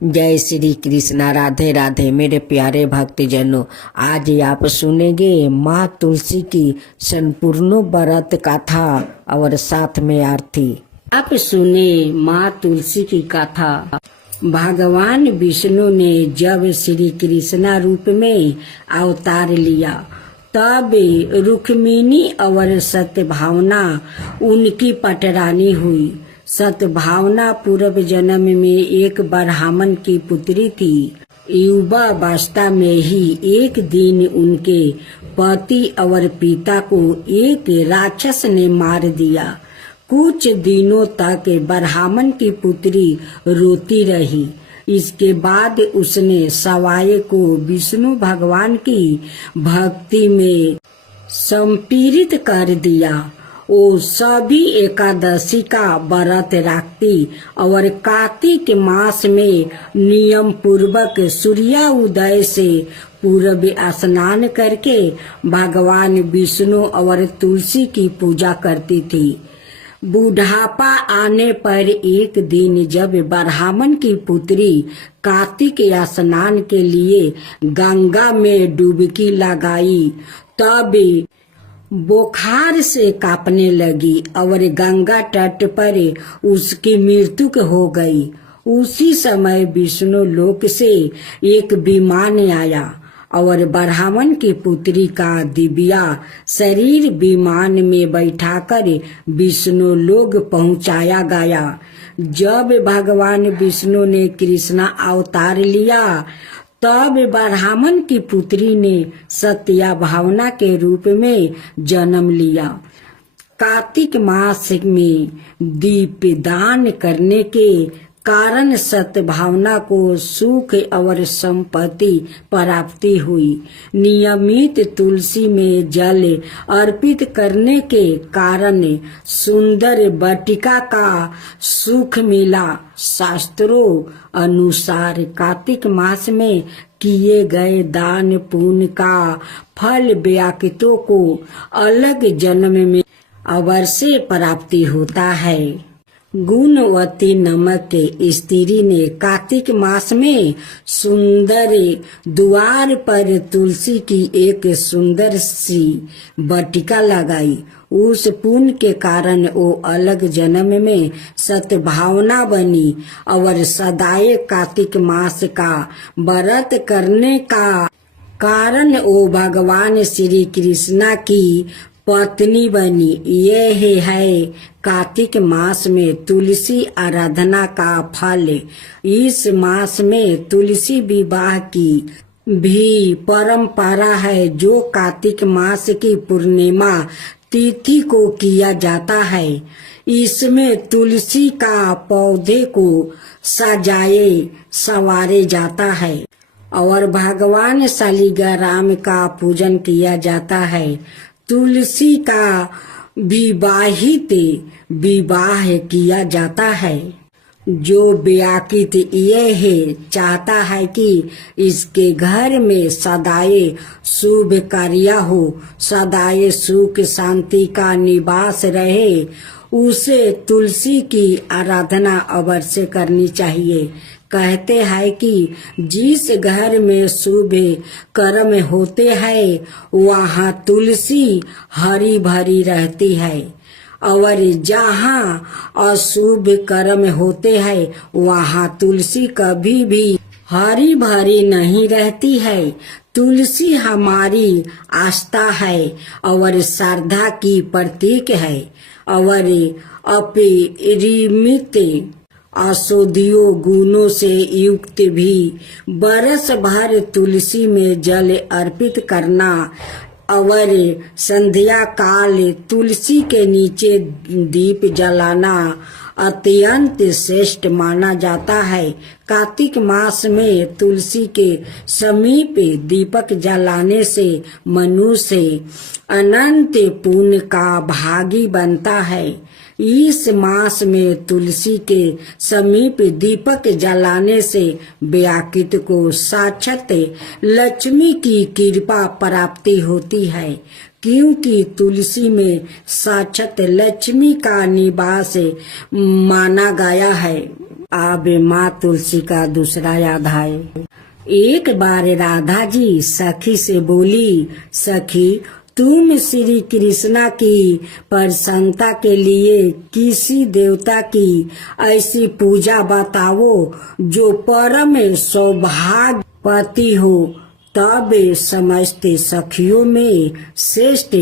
जय श्री कृष्णा। राधे राधे मेरे प्यारे भक्तजनों, आज आप सुनेंगे माँ तुलसी की संपूर्ण व्रत कथा और साथ में आरती। आप सुने माँ तुलसी की कथा। भगवान विष्णु ने जब श्री कृष्णा रूप में अवतार लिया तब रुक्मिणी और सत्यभावना उनकी पटरानी हुई। सत्यभावना पूर्व जन्म में एक ब्राह्मण की पुत्री थी। युवावस्था में ही एक दिन उनके पति और पिता को एक राक्षस ने मार दिया। कुछ दिनों तक ब्राह्मण की पुत्री रोती रही। इसके बाद उसने सवाए को विष्णु भगवान की भक्ति में संपीड़ित कर दिया। वो सभी एकादशी का व्रत रखती और कार्तिक मास में नियम पूर्वक सूर्योदय से पूर्व स्नान करके भगवान विष्णु और तुलसी की पूजा करती थी। बुढ़ापा आने पर एक दिन जब ब्राह्मण की पुत्री कार्तिक स्नान के लिए गंगा में डुबकी लगाई तब बुखार से कांपने लगी और गंगा तट पर उसकी मृत्यु हो गई। उसी समय विष्णु लोक से एक विमान आया और ब्राह्मण की पुत्री का दिव्या शरीर विमान में बैठाकर विष्णु लोक पहुंचाया गया। जब भगवान विष्णु ने कृष्णा अवतार लिया तब ब्राह्मण की पुत्री ने सत्यभावना के रूप में जन्म लिया। कार्तिक मास में दीपदान करने के कारण सत्यभावना को सुख और संपत्ति प्राप्ति हुई। नियमित तुलसी में जल अर्पित करने के कारण सुंदर वाटिका का सुख मिला। शास्त्रों अनुसार कार्तिक मास में किए गए दान पुण्य का फल व्याकृतों को अलग जन्म में अवश्य प्राप्ति होता है। गुणवती नामक स्त्री ने कार्तिक मास में सुंदर द्वार पर तुलसी की एक सुंदर सी वाटिका लगाई। उस पुण्य के कारण वो अलग जन्म में सत्यभावना बनी और सदाए कार्तिक मास का व्रत करने का कारण वो भगवान श्री कृष्णा की पत्नी बनी। यह है कार्तिक मास में तुलसी आराधना का फल। इस मास में तुलसी विवाह की भी परंपरा है जो कार्तिक मास की पूर्णिमा तिथि को किया जाता है। इसमें तुलसी का पौधे को सजाए संवारे जाता है और भगवान शालिग्राम का पूजन किया जाता है। तुलसी का विवाहित विवाह किया जाता है। जो व्याकृत यह चाहता है कि इसके घर में सदाए शुभ कार्य हो, सदाए सुख शांति का निवास रहे, उसे तुलसी की आराधना अवश्य करनी चाहिए। कहते हैं कि जिस घर में शुभ कर्म होते हैं वहाँ तुलसी हरी भरी रहती है और जहाँ अशुभ कर्म होते हैं वहाँ तुलसी कभी भी हरी भरी नहीं रहती है। तुलसी हमारी आस्था है और श्रद्धा की प्रतीक है और अपरिमित औषधियों गुणों से युक्त भी। बरस भर तुलसी में जल अर्पित करना और संध्या काल तुलसी के नीचे दीप जलाना अत्यंत श्रेष्ठ माना जाता है। कार्तिक मास में तुलसी के समीप दीपक जलाने से मनुष्य अनंत पुण्य का भागी बनता है। इस मास में तुलसी के समीप दीपक जलाने से व्याकृत को साक्षात लक्ष्मी की कृपा प्राप्ति होती है, क्योंकि तुलसी में साक्षात लक्ष्मी का निवास माना गया है। अब माँ तुलसी का दूसरा अध्याय। एक बार राधा जी सखी से बोली, सखी तुम श्री कृष्णा की प्रसन्नता के लिए किसी देवता की ऐसी पूजा बताओ जो परम सौभाग्यवती हो। तब समस्त सखियों में श्रेष्ठ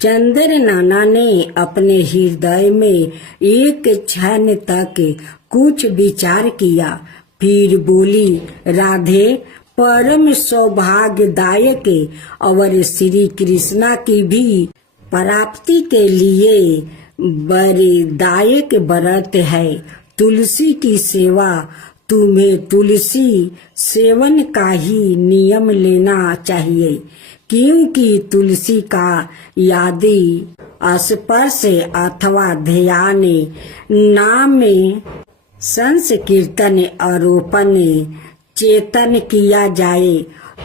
चंद्र नाना ने अपने हृदय में एक क्षण तक कुछ विचार किया, फिर बोली, राधे परम सौभाग्यदायक और श्री कृष्णा की भी प्राप्ति के लिए वरदायक व्रत है तुलसी की सेवा। तुम्हें तुलसी सेवन का ही नियम लेना चाहिए, क्योंकि तुलसी का यदि स्पर्श अथवा ध्यान, नाम संकीर्तन, आरोपण, चेतन किया जाए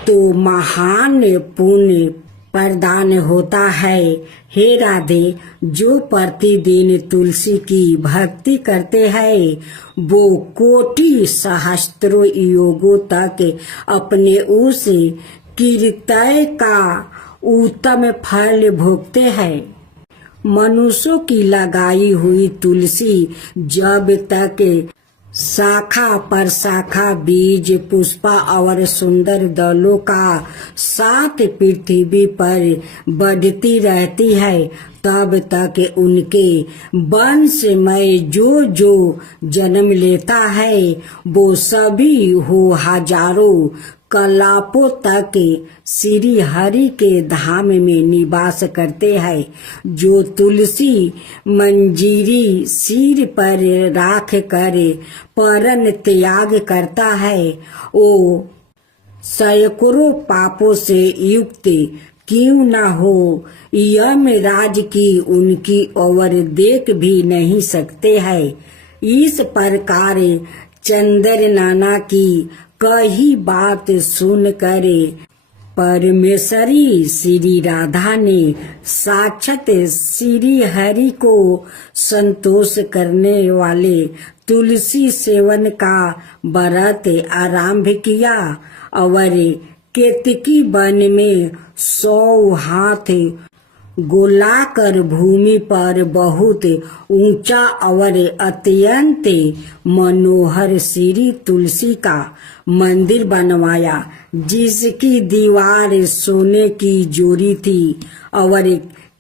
तो महान पुण्य प्रदान होता है। हे राधे, जो प्रतिदिन तुलसी की भक्ति करते हैं वो कोटि सहस्त्रों योगों तक अपने उस कीर्तन का उत्तम फल भोगते हैं। मनुष्यों की लगाई हुई तुलसी जब तक शाखा पर शाखा, बीज, पुष्पा और सुंदर दलों का साथ पृथ्वी पर बढ़ती रहती है, तब तक उनके वंश में जो जो जन्म लेता है वो सभी हो हजारों कलापों तक श्री हरि के धाम में निवास करते हैं। जो तुलसी मंजीरी सिर पर राख कर परन त्याग करता है वो सैकड़ों पापों से युक्त क्यों न हो, यमराज की उनकी ओर देख भी नहीं सकते हैं। इस प्रकार चंद्र नाना की कही बात सुनकर परमेश्वरी श्री राधा ने साक्षात श्री हरि को संतोष करने वाले तुलसी सेवन का व्रत आरंभ किया और केतकी वन में 100 हाथ गोलाकर भूमि पर बहुत ऊंचा और अत्यंत मनोहर श्री तुलसी का मंदिर बनवाया, जिसकी दीवार सोने की जोड़ी थी और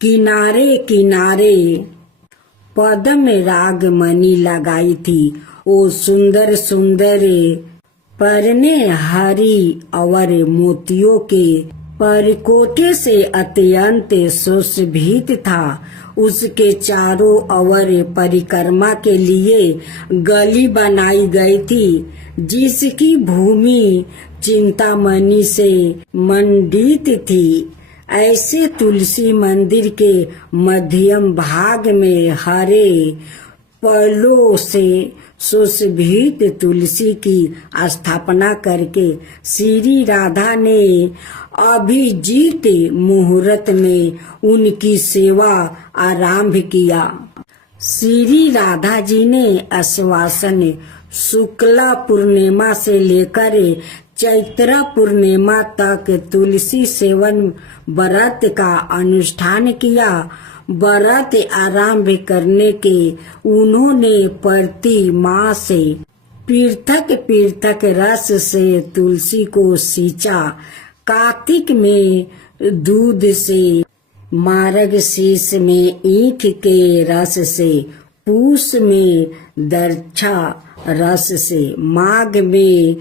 किनारे किनारे पद्म राग मणि लगाई थी। वो सुंदर सुंदर परने हरी और मोतियों के परकोटे से अत्यंत सुशोभित था। उसके चारों ओर परिक्रमा के लिए गली बनाई गई थी, जिसकी भूमि चिंतामणि से मंडित थी। ऐसे तुलसी मंदिर के मध्यम भाग में हरे फलों से सुशोभित तुलसी की स्थापना करके श्री राधा ने अभिजीत मुहूर्त में उनकी सेवा आरंभ किया। श्री राधा जी ने आश्वासन शुक्ला पूर्णिमा से लेकर चैत्र पूर्णिमा तक तुलसी सेवन व्रत का अनुष्ठान किया। व्रत आरंभ करने के उन्होंने प्रति मास पृथक पृथक रस से तुलसी को सींचा। कार्तिक में दूध से, मार्गशीर्ष में ईख के रस से, पूष में दर्छा रस से, माघ में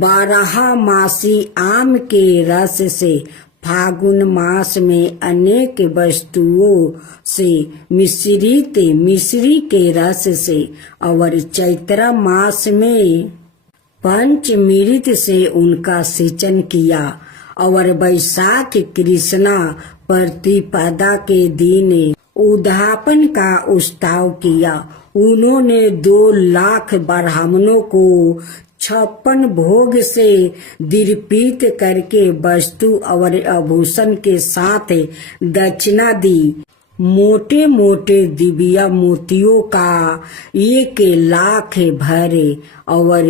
12 मासी आम के रस से, फागुन मास में अनेक वस्तुओं से मिश्रित मिश्री के रस से और चैत्र मास में पंचमृत से उनका सिंचन किया और वैशाख कृष्णा प्रतिपदा के दिन उद्यापन का उत्सव किया। उन्होंने 2 लाख ब्राह्मणों को 56 भोग से दीर्पित करके वस्तु और आभूषण के साथ दक्षिणा दी। मोटे मोटे दिव्या मोतियों का 1,00,000 भरे और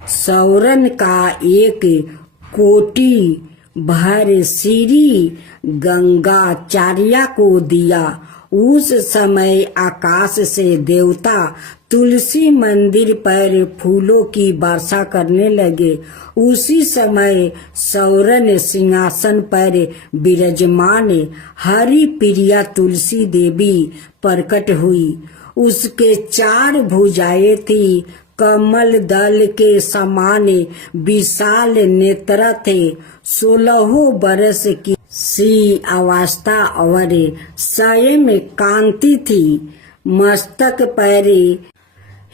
सौरन का 1,00,00,000 भर श्री गंगाचार्य को दिया। उस समय आकाश से देवता तुलसी मंदिर पर फूलों की वर्षा करने लगे। उसी समय सौरन सिंहासन पर विराजमान हरि प्रिया तुलसी देवी प्रकट हुई। उसके 4 भुजाएं थी, कमल दल के समान विशाल नेत्र थे, 16 बरस की सी अवस्था और स्वयं कांति थी। मस्तक पर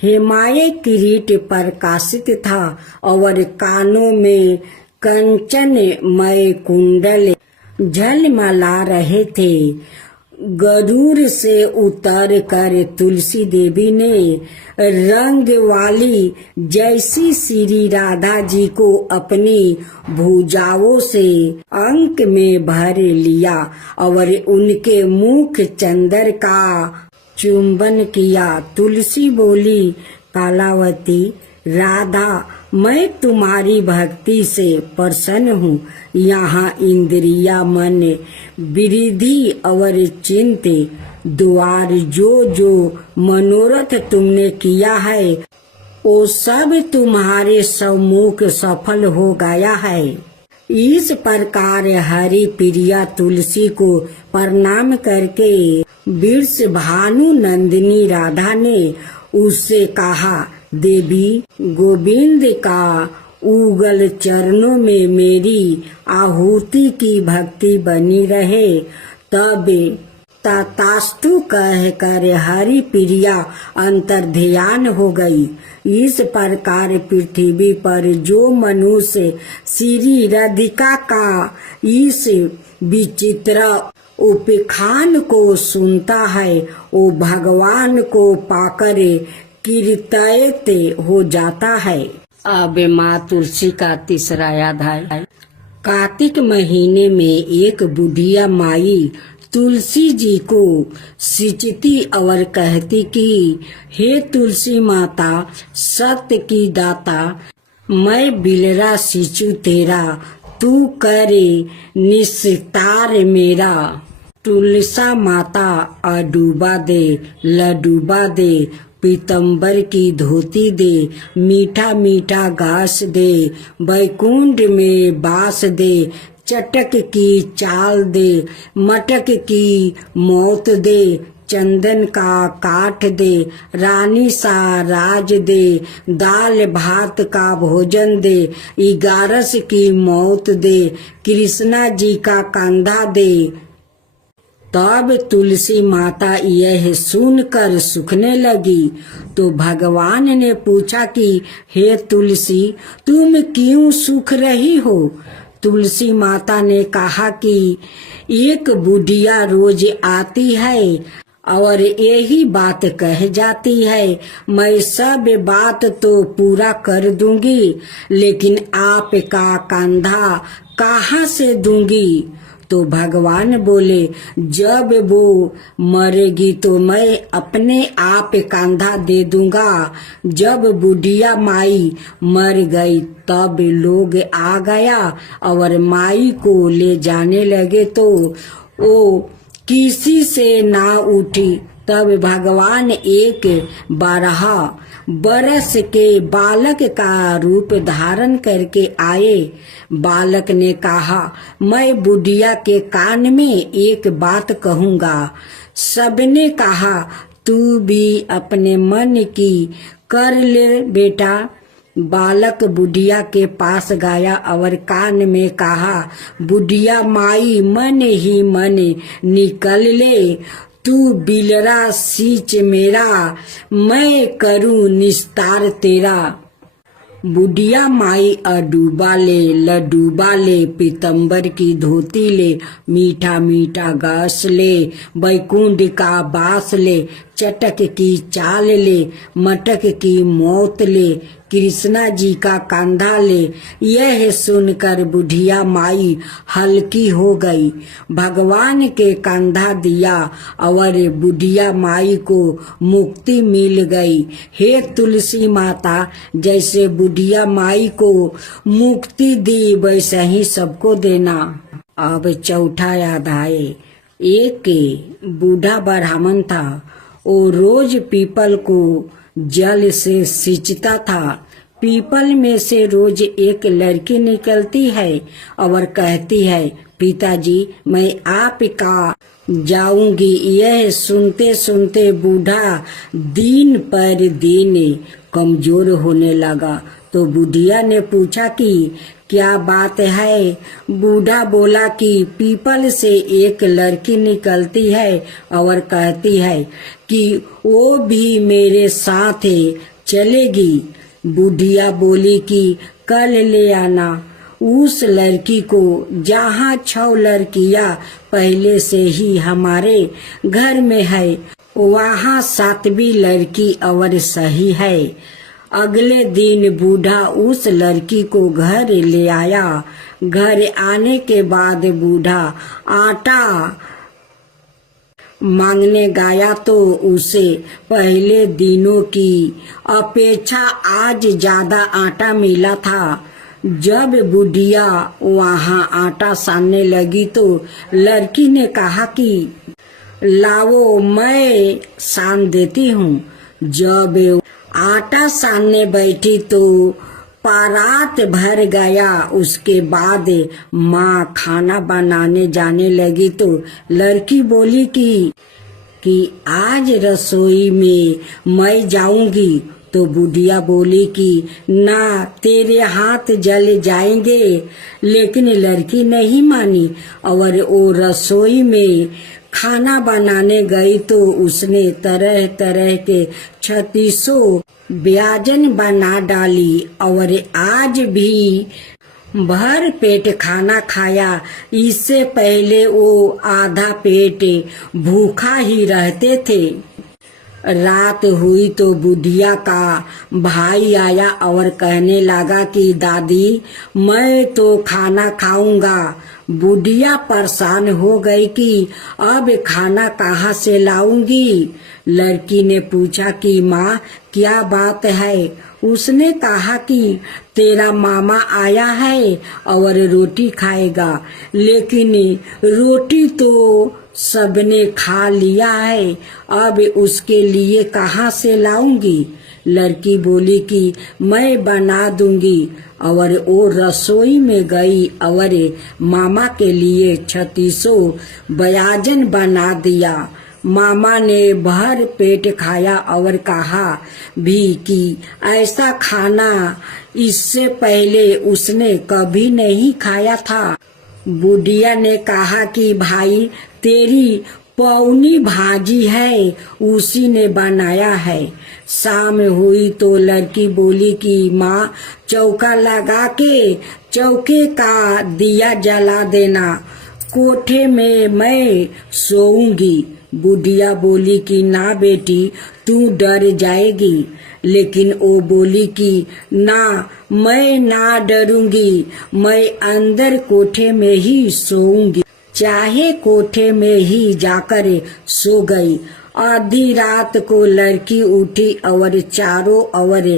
हिमालय किरीट प्रकाशित था और कानों में कंचनमय कुंडल झलमला रहे थे। गरुड़ से उतर कर तुलसी देवी ने रंग वाली जैसी श्री राधा जी को अपनी भुजाओं से अंक में भर लिया और उनके मुख चंदर का चुंबन किया। तुलसी बोली, कालावती राधा, मैं तुम्हारी भक्ति से प्रसन्न हूँ। यहाँ इंद्रिया मन वृद्धि और चिंत द्वार जो मनोरथ तुमने किया है वो सब तुम्हारे सम्मुख सफल हो गया है। इस प्रकार हरि प्रिया तुलसी को प्रणाम करके वृष भानु नंदिनी राधा ने उससे कहा, देवी, गोविंद का उगल चरणों में मेरी आहुति की भक्ति बनी रहे। तब तथास्तु कहकर हरि प्रिया अंतर्ध्यान हो गई। इस प्रकार पृथ्वी पर जो मनुष्य श्री राधिका का इस विचित्र उपाख्यान को सुनता है वो भगवान को पाकर कृतार्थ हो जाता है। अब माँ तुलसी का तीसरा अध्याय। कार्तिक महीने में एक बुढ़िया माई तुलसी जी को सिंचती और कहती कि हे तुलसी माता, सत्य की दाता, मैं बिलरा सिंचू तेरा, तू करे निस्तार मेरा। तुलसा माता अडूबा दे, लडूबा दे, पीतम्बर की धोती दे, मीठा मीठा घास दे, बैकुंठ में बास दे, चटक की चाल दे, मटक की मौत दे, चंदन का काठ दे, रानी सा राज दे, दाल भात का भोजन दे, 11 की मौत दे, कृष्णा जी का कंधा दे। तब तुलसी माता यह सुनकर सूखने लगी। तो भगवान ने पूछा कि हे तुलसी, तुम क्यों सूख रही हो? तुलसी माता ने कहा कि एक बुढ़िया रोज आती है और यही बात कह जाती है, मैं सब बात तो पूरा कर दूंगी, लेकिन आपका कंधा कहाँ से दूंगी? तो भगवान बोले, जब वो मरेगी तो मैं अपने आप कंधा दे दूंगा। जब बुढ़िया माई मर गई तब लोग आ गया और माई को ले जाने लगे तो वो किसी से ना उठी। तब भगवान एक 12 बरस के बालक का रूप धारण करके आए। बालक ने कहा, मैं बुढ़िया के कान में एक बात कहूँगा। सबने कहा, तू भी अपने मन की कर ले बेटा। बालक बुढ़िया के पास गया और कान में कहा, बुढ़िया माई मन ही मन निकल ले, तू बिलरा सींच मेरा, मैं करूं निस्तार तेरा। बुढ़िया माई अडूबा ले, लडूबा ले, पीतम्बर की धोती ले, मीठा मीठा घास ले, बैकुंठ का बास ले, चटक की चाल ले, मटक की मौत ले, कृष्णा जी का कंधा ले। यह सुनकर बुढ़िया माई हल्की हो गई। भगवान के कंधा दिया और बुढ़िया माई को मुक्ति मिल गई। हे तुलसी माता, जैसे बुढ़िया माई को मुक्ति दी वैसे ही सबको देना। अब चौथा अध्याय। एक बूढ़ा ब्राह्मण था। वो रोज पीपल को जल से सींचता था। पीपल में से रोज एक लड़की निकलती है और कहती है, पिताजी मैं आपका जाऊंगी। यह सुनते सुनते बूढ़ा दिन पर दिन कमजोर होने लगा। तो बुढ़िया ने पूछा कि क्या बात है। बूढ़ा बोला कि पीपल से एक लड़की निकलती है और कहती है कि वो भी मेरे साथ चलेगी। बुढ़िया बोली कि कल ले आना। उस लड़की को जहाँ 6 लड़कियां पहले से ही हमारे घर में है, वहाँ 7वीं लड़की और सही है। अगले दिन बूढ़ा उस लड़की को घर ले आया। घर आने के बाद बूढ़ा आटा मांगने गया तो उसे पहले दिनों की अपेक्षा आज ज्यादा आटा मिला था। जब बुढ़िया वहाँ आटा सानने लगी तो लड़की ने कहा कि लाओ मैं सान देती हूँ। जब आटा सानने बैठी तो परात भर गया। उसके बाद माँ खाना बनाने जाने लगी तो लड़की बोली कि आज रसोई में मैं जाऊंगी। तो बुढ़िया बोली कि ना, तेरे हाथ जल जाएंगे। लेकिन लड़की नहीं मानी और वो रसोई में खाना बनाने गई तो उसने तरह तरह के 36 व्यंजन बना डाली और आज भी भर पेट खाना खाया। इससे पहले वो आधा पेट भूखा ही रहते थे। रात हुई तो बुढ़िया का भाई आया और कहने लगा कि दादी मैं तो खाना खाऊंगा। बुढ़िया परेशान हो गई कि अब खाना कहाँ से लाऊंगी। लड़की ने पूछा कि माँ क्या बात है। उसने कहा कि तेरा मामा आया है और रोटी खाएगा, लेकिन रोटी तो सबने खा लिया है, अब उसके लिए कहाँ से लाऊंगी। लड़की बोली कि मैं बना दूंगी और वो रसोई में गई और मामा के लिए 36 व्यंजन बना दिया। मामा ने भर पेट खाया और कहा भी कि ऐसा खाना इससे पहले उसने कभी नहीं खाया था। बुढ़िया ने कहा कि भाई तेरी पौनी भाजी है, उसी ने बनाया है। शाम हुई तो लड़की बोली कि माँ चौका लगा के चौके का दिया जला देना, कोठे में मैं सोऊंगी। बुढ़िया बोली कि ना बेटी तू डर जाएगी। लेकिन वो बोली कि ना, मैं ना डरूंगी, मैं अंदर कोठे में ही सोऊंगी। चाहे कोठे में ही जाकर सो गई। आधी रात को लड़की उठी और चारों ओर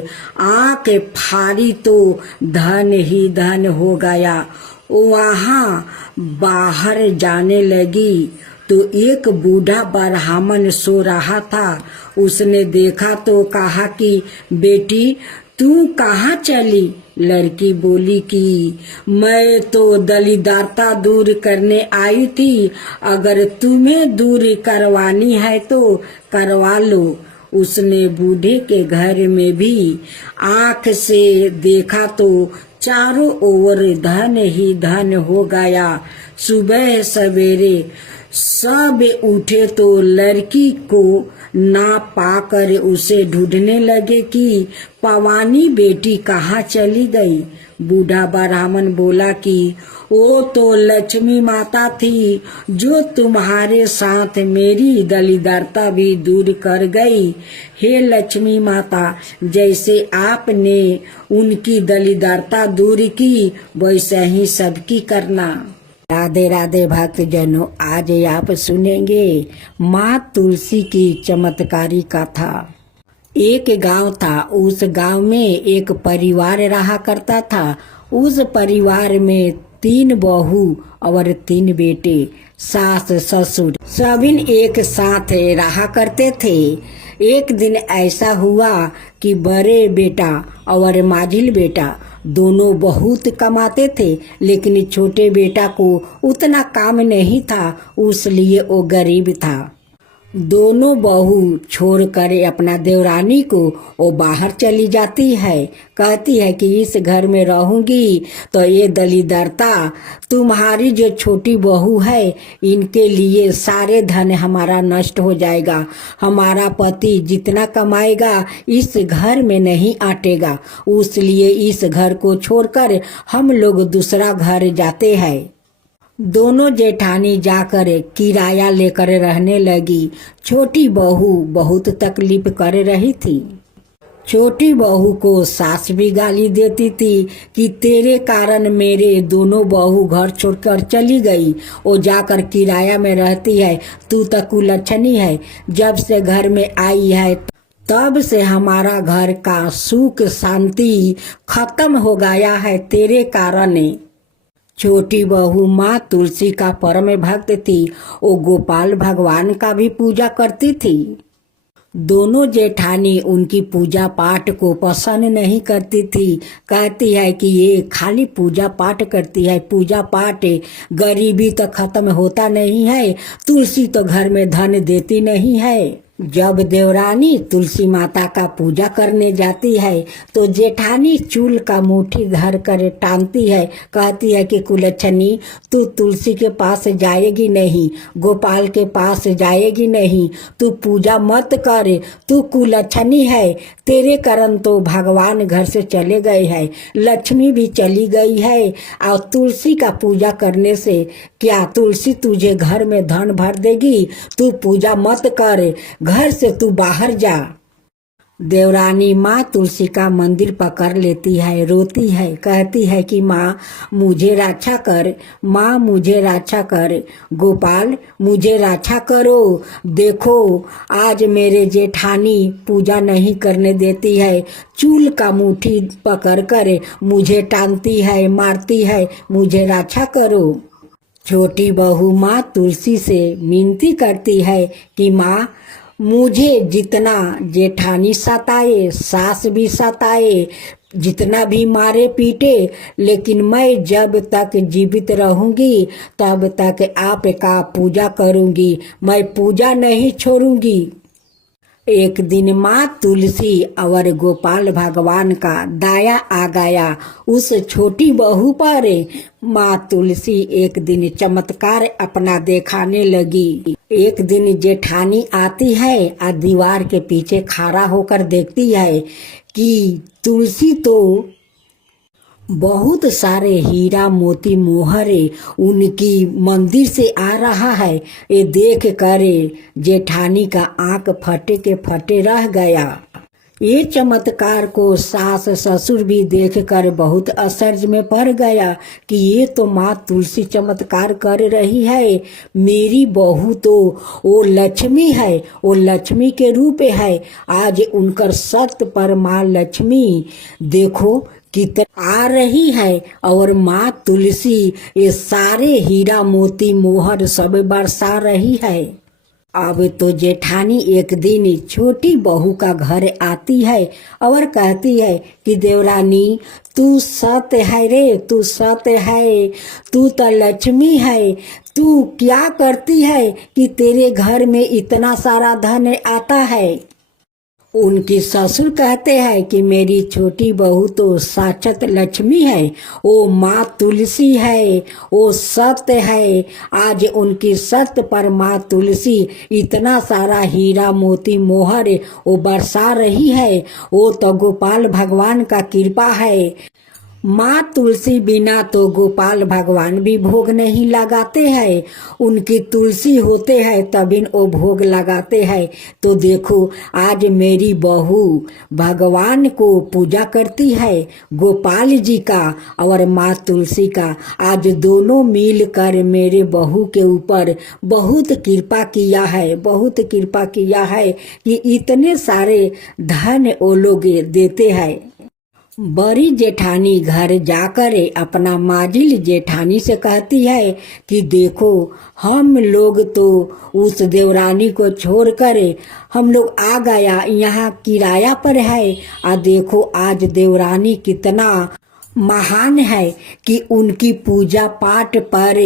आंख फाड़ी तो धन ही धन हो गया। वहाँ बाहर जाने लगी तो एक बूढ़ा ब्राह्मण सो रहा था। उसने देखा तो कहा कि बेटी तू कहाँ चली। लड़की बोली कि मैं तो दलिद्रता दूर करने आई थी, अगर तुम्हें दूर करवानी है तो करवा लो। उसने बूढ़े के घर में भी आंख से देखा तो चारों ओर धन ही धन हो गया। सुबह सवेरे सब उठे तो लड़की को ना पाकर उसे ढूंढने लगे कि पवानी बेटी कहाँ चली गई। बूढ़ा ब्राह्मण बोला कि वो तो लक्ष्मी माता थी जो तुम्हारे साथ मेरी दलिद्रता भी दूर कर गई। हे लक्ष्मी माता, जैसे आपने उनकी दलिद्रता दूर की वैसे ही सबकी करना। राधे राधे भक्तजनों, आज आप सुनेंगे माँ तुलसी की चमत्कारी कथा। एक गांव था, उस गांव में एक परिवार रहा करता था। उस परिवार में 3 बहू और 3 बेटे, सास ससुर सभी एक साथ रहा करते थे। एक दिन ऐसा हुआ कि बड़े बेटा और माझिल बेटा दोनों बहुत कमाते थे, लेकिन छोटे बेटा को उतना काम नहीं था, इसलिए वो गरीब था। दोनों बहू छोड़कर अपना देवरानी को वो बाहर चली जाती है। कहती है कि इस घर में रहूंगी तो ये दलिद्रता, तुम्हारी जो छोटी बहू है इनके लिए सारे धन हमारा नष्ट हो जाएगा। हमारा पति जितना कमाएगा इस घर में नहीं आटेगा, इसलिए इस घर को छोड़कर हम लोग दूसरा घर जाते हैं। दोनों जेठानी जाकर किराया लेकर रहने लगी। छोटी बहू बहुत तकलीफ कर रही थी। छोटी बहू को सास भी गाली देती थी कि तेरे कारण मेरे दोनों बहू घर छोड़कर चली गई, वो जाकर किराया में रहती है, तू तो कुलच्छनी है। जब से घर में आई है तब से हमारा घर का सुख शांति खत्म हो गया है तेरे कारण। छोटी बहू माँ तुलसी का परम भक्त थी, वो गोपाल भगवान का भी पूजा करती थी। दोनों जेठानी उनकी पूजा पाठ को पसंद नहीं करती थी। कहती है कि ये खाली पूजा पाठ करती है, पूजा पाठ, गरीबी तो खत्म होता नहीं है, तुलसी तो घर में धन देती नहीं है। जब देवरानी तुलसी माता का पूजा करने जाती है तो जेठानी चूल का मुट्ठी धर कर टांगती है। कहती है कि कुलच्छनी, तू तुलसी के पास जाएगी नहीं, गोपाल के पास जाएगी नहीं, तू पूजा मत कर, तू कुलच्छनी है, तेरे कारण तो भगवान घर से चले गए हैं, लक्ष्मी भी चली गई है। और तुलसी का पूजा करने से क्या तुलसी तुझे घर में धन भर देगी? तू पूजा मत कर, घर से तू बाहर जा। देवरानी माँ तुलसी का मंदिर पकड़ लेती है, रोती है, कहती है कि माँ मुझे रक्षा कर, माँ मुझे रक्षा कर, गोपाल मुझे रक्षा करो। देखो आज मेरे जेठानी पूजा नहीं करने देती है, चूल का मुट्ठी पकड़ कर मुझे टांगती है, मारती है, मुझे रक्षा करो। छोटी बहू माँ तुलसी से विनती करती है कि माँ मुझे जितना जेठानी सताए, सास भी सताए, जितना भी मारे पीटे, लेकिन मैं जब तक जीवित रहूंगी तब तक आपका पूजा करूंगी, मैं पूजा नहीं छोड़ूंगी। एक दिन माँ तुलसी और गोपाल भगवान का दया आ गया उस छोटी बहू पर। माँ तुलसी एक दिन चमत्कार अपना दिखाने लगी। एक दिन जेठानी आती है और दीवार के पीछे खड़ा होकर देखती है कि तुलसी तो बहुत सारे हीरा मोती मोहरे उनकी मंदिर से आ रहा है। ये देख कर जेठानी का आंख फटे के फटे रह गया। ये चमत्कार को सास ससुर भी देखकर बहुत आश्चर्य में पड़ गया कि ये तो माँ तुलसी चमत्कार कर रही है, मेरी बहू तो वो लक्ष्मी है, वो लक्ष्मी के रूप है। आज उनकर सत्य पर माँ लक्ष्मी देखो कितना आ रही है और माँ तुलसी ये सारे हीरा मोती मोहर सब बरसा रही है। अब तो जेठानी एक दिन छोटी बहू का घर आती है और कहती है कि देवरानी तू सत्य है रे, तू सत्य है, तू तो लक्ष्मी है, तू क्या करती है कि तेरे घर में इतना सारा धन आता है? उनकी ससुर कहते हैं कि मेरी छोटी बहू तो साक्षात लक्ष्मी है, वो माँ तुलसी है, वो सत्य है। आज उनकी सत्य पर माँ तुलसी इतना सारा हीरा मोती मोहर वो बरसा रही है। वो तो गोपाल भगवान का कृपा है। माँ तुलसी बिना तो गोपाल भगवान भी भोग नहीं लगाते हैं। उनकी तुलसी होते हैं तभी वो भोग लगाते हैं। तो देखो आज मेरी बहू भगवान को पूजा करती है, गोपाल जी का और माँ तुलसी का। आज दोनों मिलकर मेरे बहू के ऊपर बहुत कृपा किया है, बहुत कृपा किया है कि इतने सारे धन वो लोग देते हैं। बड़ी जेठानी घर जाकर अपना माजिल जेठानी से कहती है कि देखो हम लोग तो उस देवरानी को छोड़कर हम लोग आ गया, यहाँ किराया पर है। आ देखो आज देवरानी कितना महान है कि उनकी पूजा पाठ पर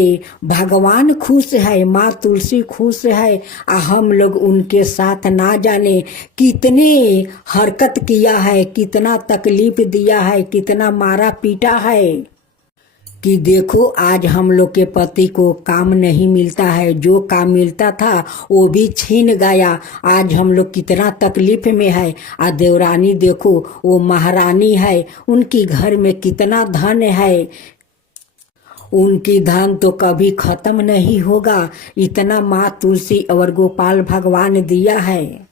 भगवान खुश है, माँ तुलसी खुश है। हम लोग उनके साथ ना जाने कितने हरकत किया है, कितना तकलीफ दिया है, कितना मारा पीटा है कि देखो आज हम लोग के पति को काम नहीं मिलता है, जो काम मिलता था वो भी छीन गया। आज हम लोग कितना तकलीफ में है। आ देवरानी देखो वो महारानी है, उनकी घर में कितना धन है, उनकी धन तो कभी खत्म नहीं होगा। इतना माँ तुलसी और गोपाल भगवान दिया है।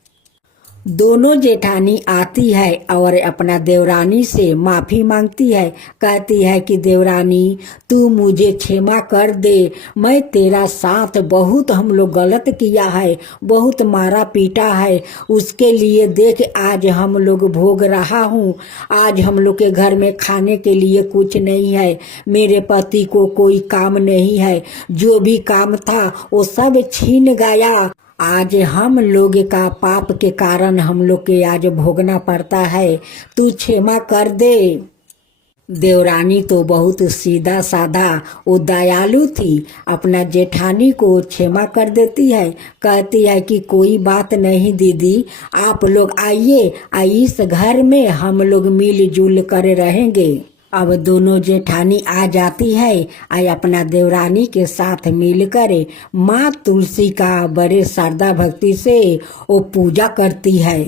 दोनों जेठानी आती है और अपना देवरानी से माफ़ी मांगती है। कहती है कि देवरानी तू मुझे क्षमा कर दे, मैं तेरा साथ बहुत हम लोग गलत किया है, बहुत मारा पीटा है, उसके लिए देख आज हम लोग भोग रहा हूँ। आज हम लोग के घर में खाने के लिए कुछ नहीं है, मेरे पति को कोई काम नहीं है, जो भी काम था वो सब छीन गया। आज हम लोग का पाप के कारण हम लोग के आज भोगना पड़ता है, तू क्षमा कर दे। देवरानी तो बहुत सीधा साधा वो दयालु थी, अपना जेठानी को क्षमा कर देती है। कहती है कि कोई बात नहीं दीदी, आप लोग आइए, इस घर में हम लोग मिलजुल कर रहेंगे। अब दोनों जेठानी आ जाती है, अपना देवरानी के साथ मिलकर माँ तुलसी का बड़े श्रद्धा भक्ति से वो पूजा करती है।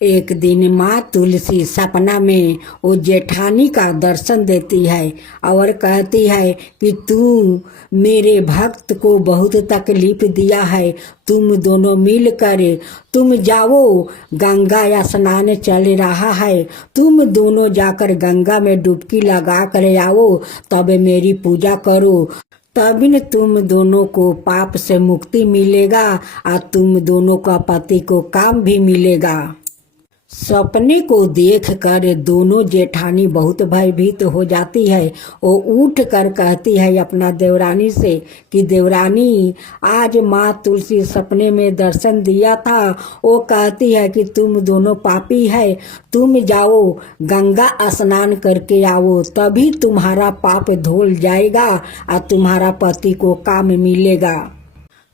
एक दिन माँ तुलसी सपना में वो जेठानी का दर्शन देती है और कहती है कि तू मेरे भक्त को बहुत तकलीफ दिया है, तुम दोनों मिलकर तुम जाओ, गंगा स्नान चल रहा है, तुम दोनों जाकर गंगा में डुबकी लगा कर आओ, तब मेरी पूजा करो, तभी न तुम दोनों को पाप से मुक्ति मिलेगा और तुम दोनों का पति को काम भी मिलेगा। सपने को देखकर दोनों जेठानी बहुत भयभीत हो जाती है। वो उठ कर कहती है अपना देवरानी से कि देवरानी आज माँ तुलसी सपने में दर्शन दिया था, वो कहती है कि तुम दोनों पापी है, तुम जाओ गंगा स्नान करके आओ, तभी तुम्हारा पाप धुल जाएगा और तुम्हारा पति को काम मिलेगा।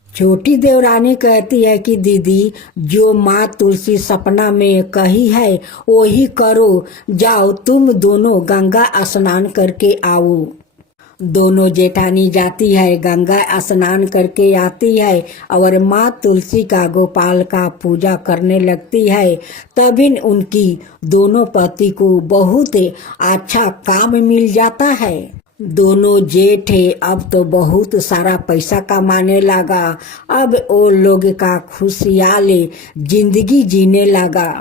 छोटी देवरानी कहती है कि दीदी जो माँ तुलसी सपना में कही है वही करो, जाओ तुम दोनों गंगा स्नान करके आओ। दोनों जेठानी जाती है, गंगा स्नान करके आती है और माँ तुलसी का गोपाल का पूजा करने लगती है। तभी उनकी दोनों पति को बहुत अच्छा काम मिल जाता है। दोनों जेठ अब तो बहुत सारा पैसा कमाने लगा, अब वो लोग का खुशहाल जिंदगी जीने लगा।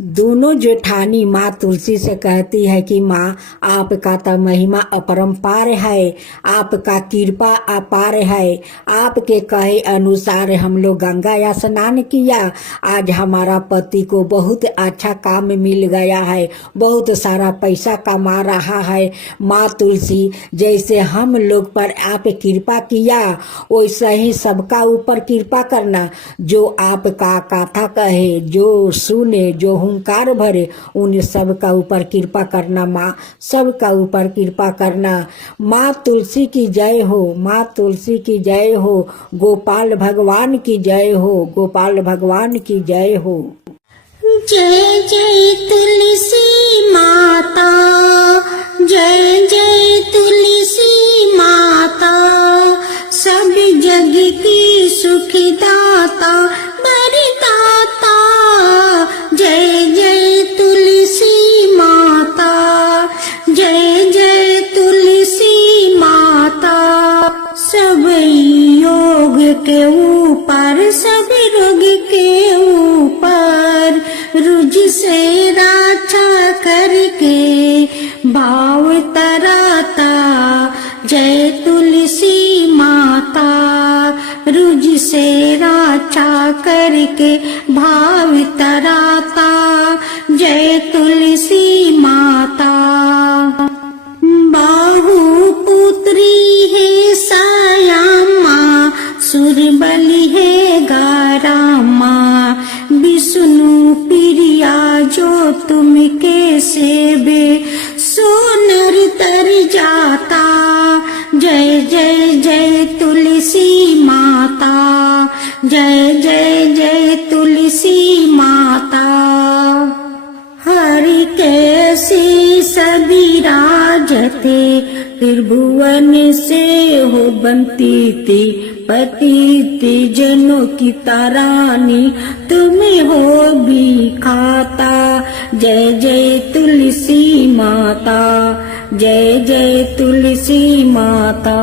दोनों जेठानी माँ तुलसी से कहती है कि माँ आपका तो महिमा अपरंपार है, आपका कृपा अपार है, आपके कहे अनुसार हम लोग गंगा स्नान किया, आज हमारा पति को बहुत अच्छा काम मिल गया है, बहुत सारा पैसा कमा रहा है। माँ तुलसी जैसे हम लोग पर आप कृपा किया वैसे ही सबका ऊपर कृपा करना, जो आपका कथा कहे, जो सुने, जो हुंकार भरे, उन सब का ऊपर कृपा करना माँ, सब का ऊपर कृपा करना। माँ तुलसी की जय हो, माँ तुलसी की जय हो, गोपाल भगवान की जय हो, गोपाल भगवान की जय हो। जय जय तुलसी माता, जय जय तुलसी माता, सब जग की सुखदाता वरदाता। जय जय तुलसी माता, जय जय तुलसी माता, सब योग के ऊपर, सब रोग के ऊपर, रुज से रक्षा करके भाव तराता। जय तुलसी माता, रुज से रक्षा करके भाव तराता। जय तुलसी माता। बाहु पुत्री है सायामा, सुरबली है गारामा, विष्णु प्रिया जो तुम के सेवे सो नर तर जाता। जय जय जय तुलसी माता, जय जय जय तुलसी माता। हरि कैसी सभी राजते, त्रिभुवन से हो बनती थी, पतित जनों की तारानी तुम्हें हो भी खाता। जय जय तुलसी माता, जय जय तुलसी माता।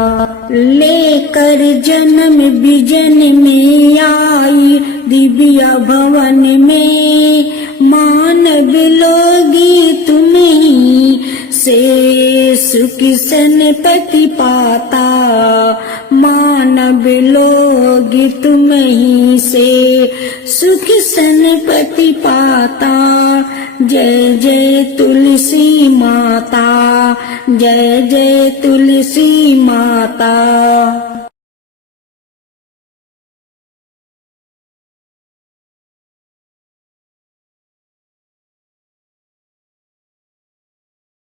लेकर जन्म बिजन में आई, दिव्या भवन में मानव लोगी तुम्हीं से सुख सनपति पाता। मानव लोग तुम्हीं से सुख सनपति पाता। जय जय तुलसी माता, जय जय तुलसी माता।